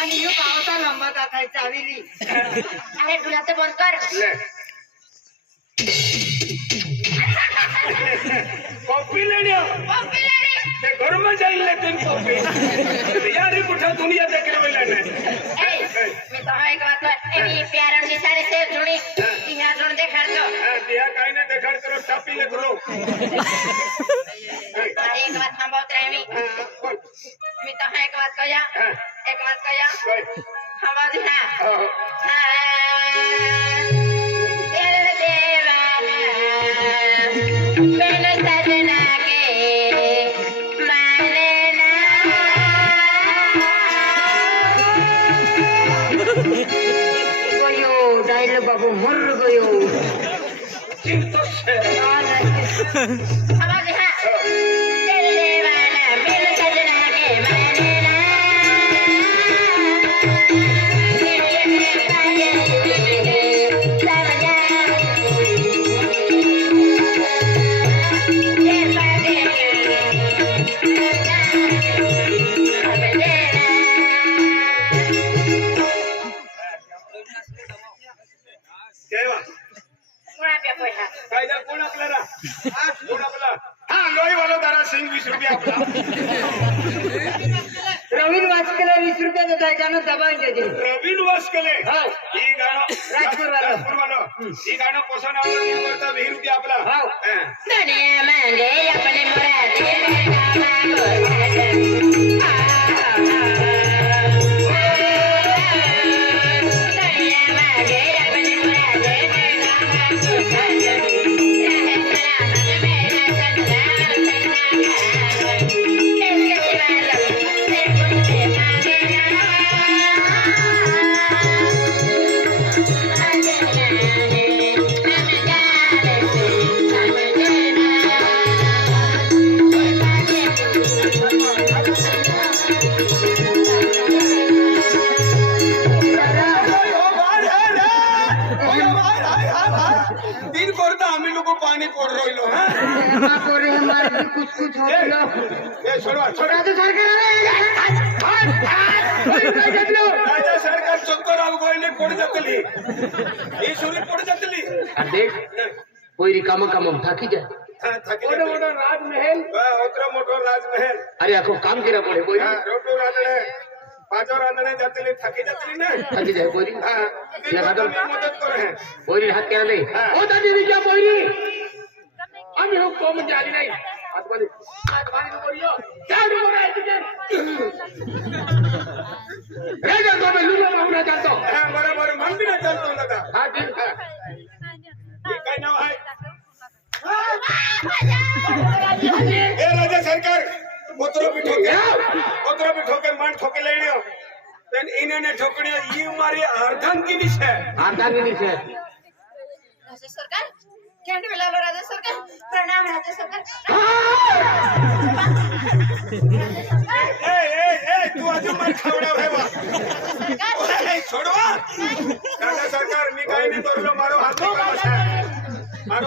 आणि यो पावता लंबा काय चावीली अरे तुला तर बंद कर कॉफी लेने कॉफी लेने ते घर में जाइए लेकिन कॉफी यार ये कुछ दुनिया देख रहे लेने मैं तो एक बात है एनी प्यार और निशाने से जुड़ी यहाँ जोड़ देखा तो दिया काई ना देखा करो टापी ले करो एक बात हम बहुत रहे मैं तो एक बात कहा हम बहुत हाँ तेरे देवाना मैंने सजना के माने ना गयो डाइल बाबू मर गयो चिंता से हम बहुत हाँ तेरे देवाना मैंने सजना के माने ना प्रवीण वास्केला 20 रुपये देता है गाणं दबाई देते प्रवीण वास्केले हां ही गाणं राजपूर वाला ही गाणं पसंद आवडलं ती करता 20 रुपये आपला हां दुनिया मांगे अपने मुरादे में गावा दुनिया मांगे अपने मुरादे में गावा दिन करता आम्ही लोक पाणी पोर राहिलो हा मां पोरे हमारे भी कुछ हो गया ए छोडवा राज्य सरकार राजा सरकार चक्कराव गोयले पड जातली ही सुरी पड जातली देख कोई रिकामा काम थाकी जाए मोठो मोठो राजमहल ओतरो मोठो राजमहल अरे आखो काम केरा पड़े कोई रोटो रांधणे पाचो रांधणे जातली थाकी जातली ना थाकी जाए कोई हां लगा दो मदद करे कोई हाथ क्या नहीं ओ दादी भी क्या कोई हम हो कम जाली नहीं आत्मानी को बोलियो क्या डूब रहा है तुझे रे जा तो मैं लूंगा मामला जानता हूं हां बराबर मन भी ना चलतो लगा हां ठीक है ये काय नाव आहे ए राजा सरकार कोतरो भी ठोके मन ठोके लेणियो तेन इने ठोकणियो ई मारी अर्धांगिनी छे राजा सरकार कैंड मिला लो राजा सरकार प्रणाम राजा सरकार ए तू अजून मार खावडा हेवा ए छोडवा राजा सरकार मी काय नाही करलो मारो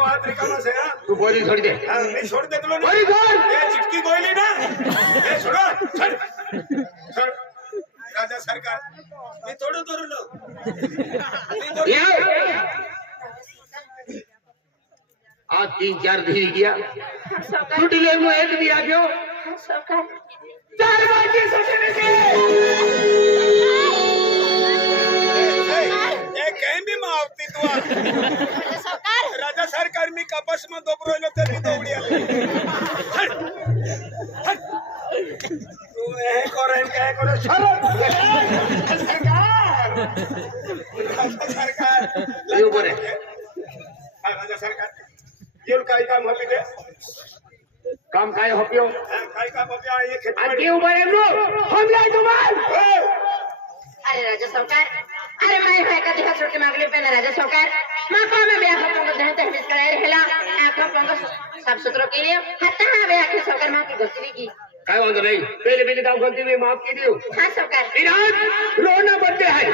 हात रिकामा छे हां तू बोली छोड़ दे मी छोड़ देतलो ना बोली छोड़ ए चिटकी गोयली ना ए छोडवा छोड राजा सरकार मी थोडं धरलो आज 3-4 दिन गया छुट्टी ले मैं एक भी आ गयो सरकार 4 बजे सोचने से ए कहीं भी मावती तू राजा सरकार राजा सरकार मी कपास में दोबरोलो ते मी दौड़ी आली तू ए करे चलो सरकार ये ऊपर है राजा सरकार ये काय काम होती ते काम काय होपियो काय काम होती ये खेती आके ऊपर है लो हम जाए तुम्हार अरे राजा सरकार अरे मैं है का देखा छोटे मागले पे राजा सरकार मां को में ब्याह को दहते मिस कराए हेला आंखों पंगो साफ सुथरो के लिए हटा ब्याह के सरकार मां की गलती की काय वांदो नहीं पहले दाव गलती में माफ की दियो हां सरकार इनाज रोना बर्थडे है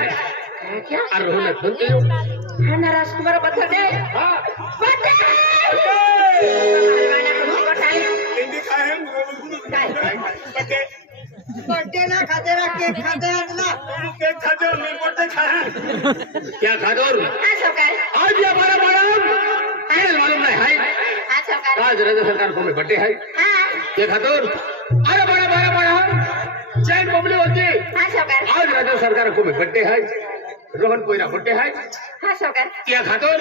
क्या और रोना बर्थडे हो हां ना राजकुमार बर्थडे हां बर्थडे हिंदी खाए बटे बर्थडे ना खाते रहा केक खाते रहा तुम केक खाते हो मैं बर्थडे खाया क्या खादोर हाँ साहूकार आज ये हमारा मैडम तेल मालूम नहीं है हाँ साहूकार आज राज्य सरकार को में बर्थडे है हाँ ये खादोर अरे बड़ा चैन बबली होती हाँ साहूकार आज राज्य सरकार को में बर्थडे है रोहन कोयरा बर्थडे है हाँ साहूकार क्या खादोर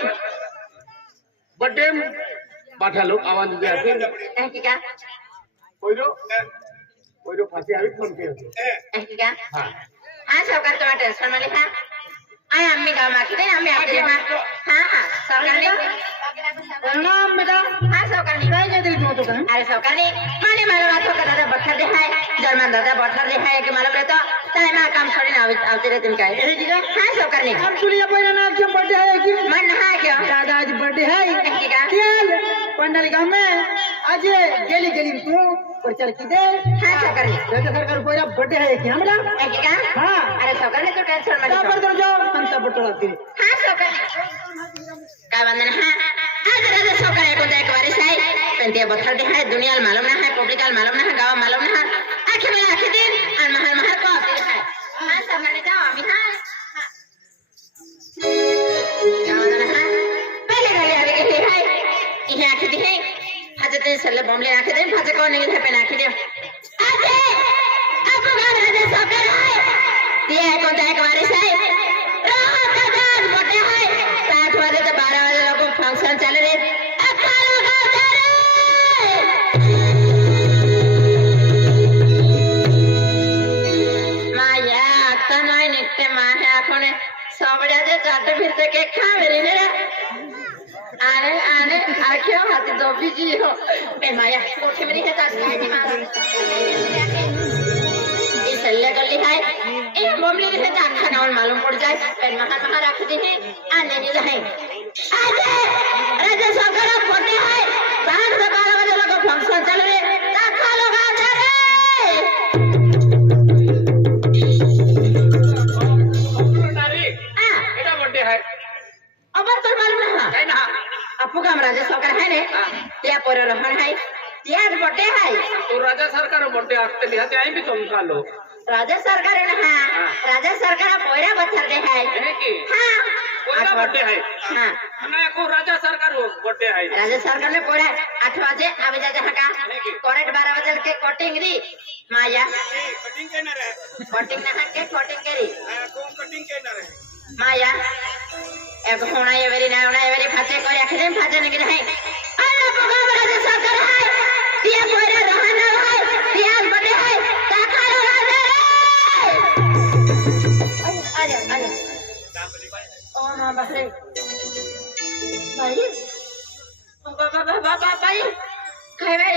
बर्थडे बाठा लोग आवाज दिया फिर क्या कोयरो फांसी आवी फोन के क्या हाँ हाँ साहूकार तुम्हारा टेंशन में लिखा आए अम्मी गाँव में आते अम्मी आते हाँ हाँ साहूकार ने प्रणाम बेटा हाँ साहूकार ने काय काय दिली तो का अरे साहूकार ने माने मालूम आता का दादा बत्तर दे है जर्मन दादा बत्तर दे है कि मालूम रहता ताई ना काम छोड़ी ना आते रहते इनका यही जगह हाँ साहूकार ने हम तुलिया पहिला ना आपके बर्थडे है कि मन नहा क्या दादा आज बर्थडे है क्या चल पंडाल गांव में आज गेली गेली तू प्रचार की दे हाँ साहूकार ने राज्य सरकार पहिला बर्थडे है कि हमरा क्या हाँ अरे साहूकार ने तो टेंशन में का पर जाओ हम सब बटोरा दे हाँ साहूकार काय वंदन हाँ आज राजा साहूकार एक होता एक वारिस है पंतिया बत्तर दे है दुनिया मालूम ना है पब्लिक मालूम ना है गाँव मालूम ना है आखिर में आखिर दिन और महल महल को आते है हाँ साहूकार ने जाओ अभी हाँ पहले गाड़ी आवे के है इहे आखिर दी है हजते सल्ले बमले आखिर दे भाजे को नहीं थे पे आखिर दे आजे अब गाँव राजा साहूकार है ये एक होता एक वारिस है रात का दास बटे है 7 बजे से 12 बजे लोगों फंक्शन चले रहे चाटे फिरते के खा मेरे ने आने आने आखियों हाथी दो बीजी हो ए माया कोठे मेरी है चाट है जी मारो ये सल्ले कर ली है एक बमली से चाट खाना और मालूम पड़ जाए पेन महान महान रख दी है आने नहीं रहे आज राजा साहूकार बोलते हैं 7 से 12 बजे लोग फंक्शन चल रहे खा लोग आ जा रहे आपको काम राजा सरकार है ने या पर रहन है या बर्थडे है तो राजा सरकार बर्थडे आते लिहाते आई भी तुम खा लो राजा सरकार है ना राजा सरकार पोरा बच्चा दे है की हां कोई बर्थडे है हां ना को राजा सरकार बर्थडे है राजा सरकार ने पोरा 8 बजे आवे जा जहां का करेक्ट 12 बजे के कटिंग री माया कटिंग के ना रहे कटिंग ना के कटिंग करी कौन कटिंग के ना रहे माया एक होना ये वेरी ना होना ये वेरी फाटे को आखिर में फाटे नहीं है अरे प्रोग्राम राजा सरकार है ये पोरा रहना है ये बर्थडे है काका राजा आजा आजा ओ मां बहरे भाई बाबा भाई खाए भाई